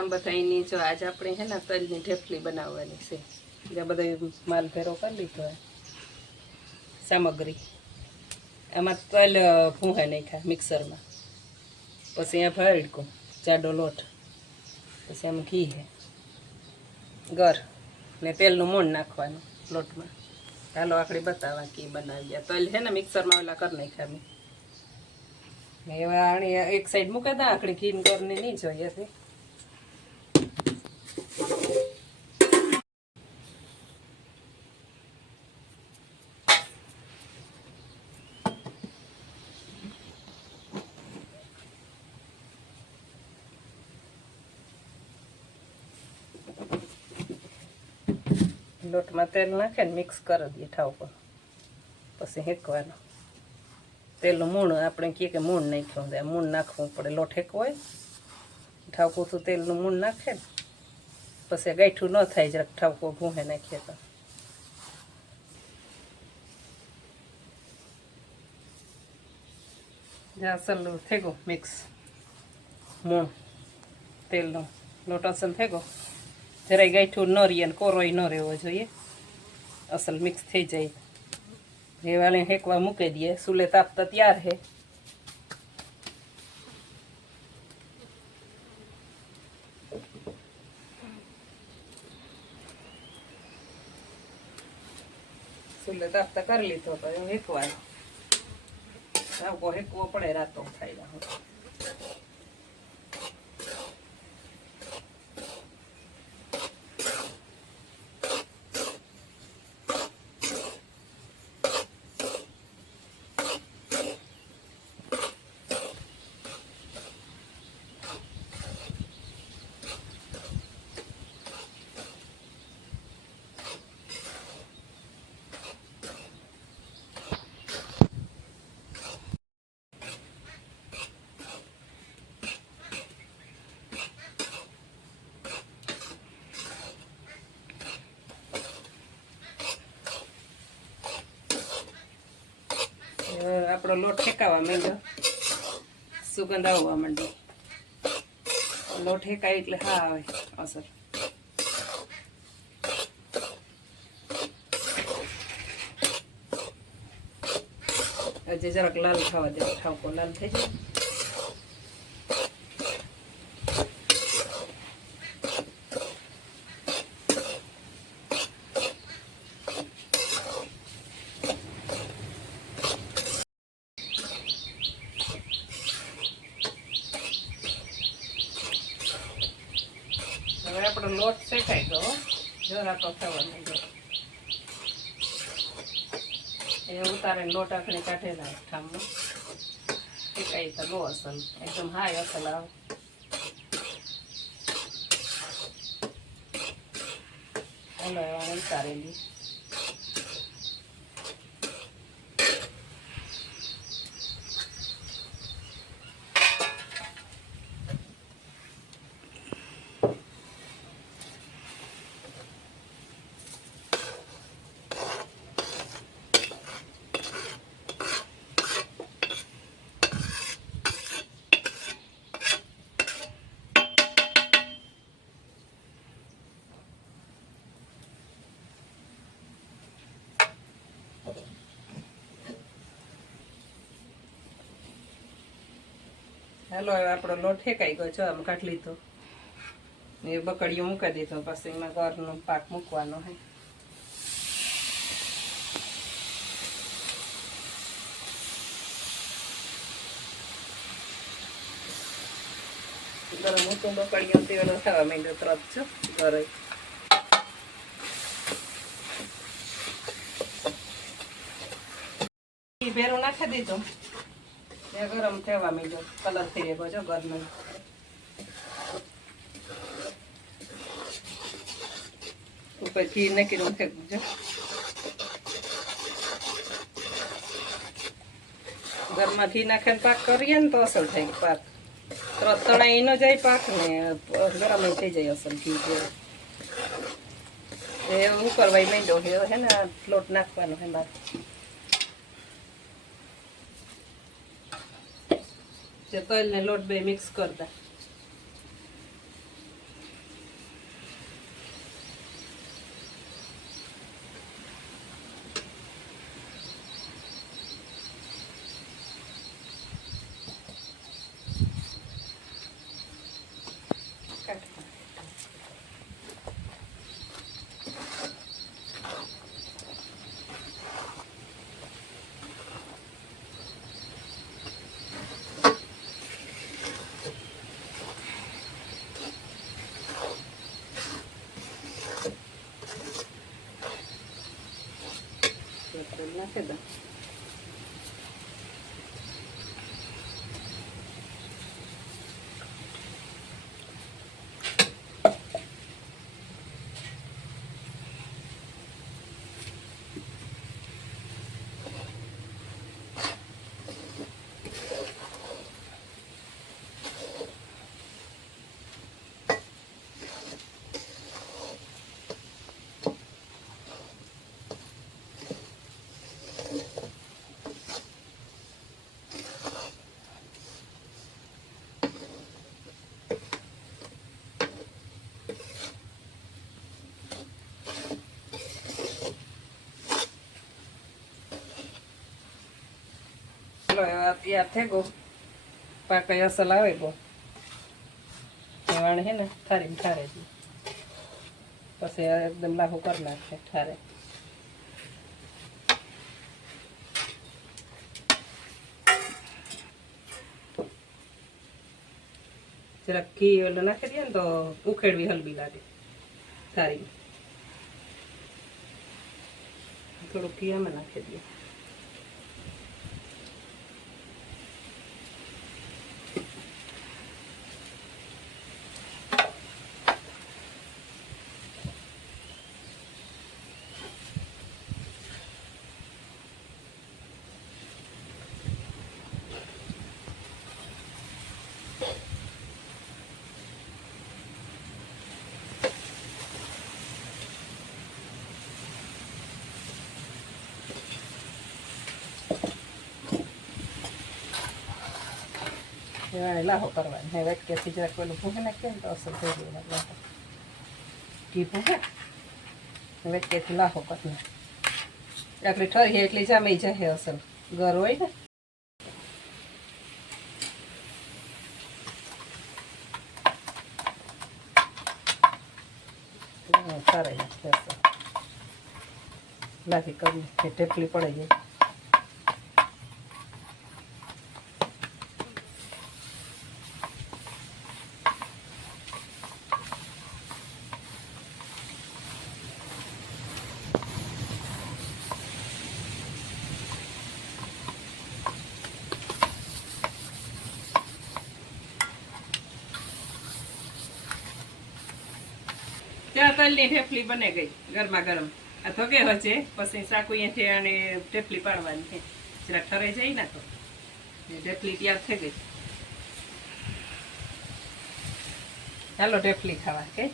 રામ બધાની જો આજ આપણે હે ને તલની ઢેફલી બનાવવાની છે. જે બધો માલ ભેરો કરી લીધો સામગ્રી આમાં તલ ભૂંહે નાખ્યા મિક્સરમાં, પછી અહીંયા ભરડકો જાડો લોટ, પછી આમાં ઘી હે ગર ને તેલનું મોણ નાખવાનું લોટમાં. ચાલો આપણે બતાવવા કે બનાવ્યા તલ હે ને મિક્સરમાં ઓલા કરી નાખ્યા મેં એવા આણી એક સાઈડ મૂકે દા આખડી ઘી ગરને નહીં જોઈએ છે. લોટમાં તેલ નાખે ને મિક્સ કરી દઈએ ઠાવ પર, પછી હેકવાનો. તેલનું મૂણ આપણે કહીએ કે મૂણ નાખ્યું છે, મૂણ નાખવું પડે. લોટ હેકવો હોય ઠાવ પૂરતું તેલનું મૂણ નાખે ને પછી ગાંઠું ન થાય જરાક ઠાવકો ભૂંહે નાખીએ તો. અસલ થઈ ગયું મિક્સ મૂણ તેલનો લોટ અસલ થઈ ગયો. જરાય ગાંઠું ન રહીએ ને કોરોય ન રહેવો જોઈએ, અસલ મિક્સ થઈ જાય. રેવાને હેકવા મૂકી દઈએ. સુલે તાપતા તૈયાર હે. સુલે તાપતા કરી લીધો તો હેકવાનો. હેકવો પડે રાતો થાય. આપણો લોટ હેકાવા માંડ્યો, સુગંધ આવવા માંડી. લોટ હેકાય એટલે હા આવે અસર. હજી જરાક લાલ થવા દે, ઠાવકો લાલ થઈ જાય. હવે આપણો લોટ શેકાઈ ગયો, જરાક થવા માંડ્યો. એ ઉતારીને લોટ આખડી કાઢેલા ઠામમાં શેકાઈ તો બહુ અસલ, એકદમ હાય અસલ આવે. હાલો એવા ઉતારેલી. હાલો હવે આપણો લોટ હેકાઈ ગયો છે. આમ કાઢી લીધો, એ બકડીઓ મૂકી દીધો. પછી એમાં ઘરનો પાક મૂકવાનો હે. ગરમ હતું બકડીઓ તેલો થવા માંડ્યો તરત છો ઘરે. ભેરું નાખી દીધું, ગરમ થવા માંડ્યો. કલર થઈ ગયો છો ઘરનો. ઉપર ઘી નાખીને મૂકી જો. ઘરમાં ઘી નાખીને પાક કરીએ ને તો અસલ થાય પાક. તરત તણાઈ ન જાય પાક ને ગરમ થઈ જાય અસલ ઘી જેવો. એ ઉકળવાય માંડ્યો હે ને લોટ નાખવાનો હે બાદ. જે તલ ને લોટ બે મિક્સ કરતા. તેલ નાખી દો. તૈયાર થઈ ગયો પાકઈ અસલ આવે ગયો એવાણે હે ને થારી ઠારે દી પછી એકદમ લાહુ કરી નાખે ઠારે જરાક ઘી ઓલું નાખી દઈએ ને તો ઉખેડવી હલવી લાગે થારી થોડું ઘી આમાં નાખી દઈએ એવાને લાહો કરવાની હવે વેટકેથી જરાક પેલું ભૂંગી નાખીએ ને તો અસર થઈ ગયું લાહો ઘી ભૂંગે વેટકેથી લાહો કરી આટલી ઠરી એટલી જામી જાય અસર ગર હોય ને સારા નાખી અસર લાગી કરી ટેપલી પડી જાય ત્યાં તલની ઢેફલી બને ગઈ ગરમા ગરમ આ થગે હશે પછી સાકુ અહીંયાથી અને ઢેફલી પાડવાની છે જરા ઠરે જાય ને તો ઢેફલી તૈયાર થઈ ગઈ ચાલો ઢેફલી ખાવા કે